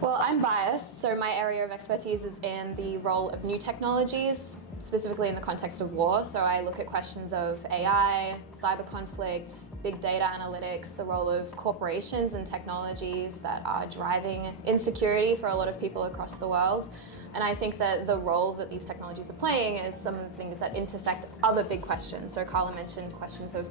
Well, I'm biased, so my area of expertise is in the role of new technologies, specifically in the context of war. So I look at questions of AI, cyber conflict, big data analytics, the role of corporations and technologies that are driving insecurity for a lot of people across the world. And I think that the role that these technologies are playing is some of the things that intersect other big questions. So Carla mentioned questions of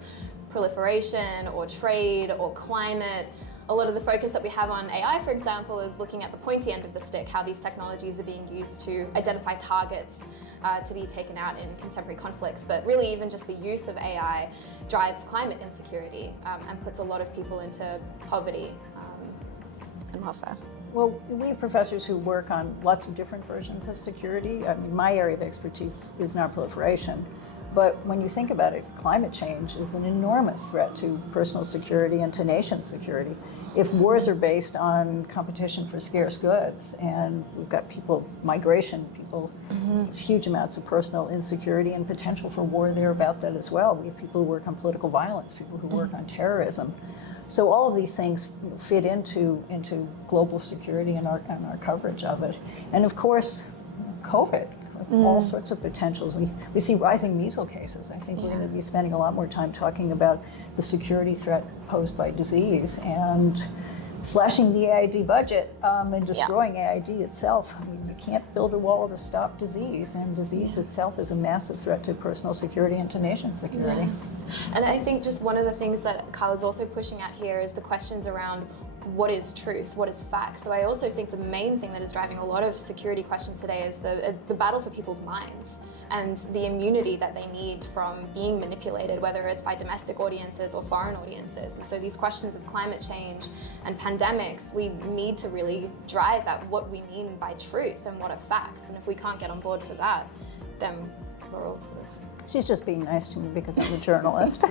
proliferation or trade or climate. A lot of the focus that we have on AI, for example, is looking at the pointy end of the stick, how these technologies are being used to identify targets to be taken out in contemporary conflicts. But really, even just the use of AI drives climate insecurity and puts a lot of people into poverty and welfare. Well, we have professors who work on lots of different versions of security. I mean, my area of expertise is non-proliferation. But when you think about it, climate change is an enormous threat to personal security and to nation security. If wars are based on competition for scarce goods, and we've got migration, huge amounts of personal insecurity and potential for war there about that as well. We have people who work on political violence, people who work on terrorism. So all of these things fit into global security and our coverage of it. And of course, COVID. All sorts of potentials. We see rising measles cases. I think we're going to be spending a lot more time talking about the security threat posed by disease and slashing the AID budget and destroying AID itself. I mean, you can't build a wall to stop disease, and disease itself is a massive threat to personal security and to nation security. Yeah. And I think just one of the things that Carla's also pushing at here is the questions around what is truth, what is fact. So I also think the main thing that is driving a lot of security questions today is the battle for people's minds and the immunity that they need from being manipulated, whether it's by domestic audiences or foreign audiences. And so these questions of climate change and pandemics, we need to really drive at what we mean by truth and what are facts. And if we can't get on board for that, then we're all sort of... She's just being nice to me because I'm a journalist.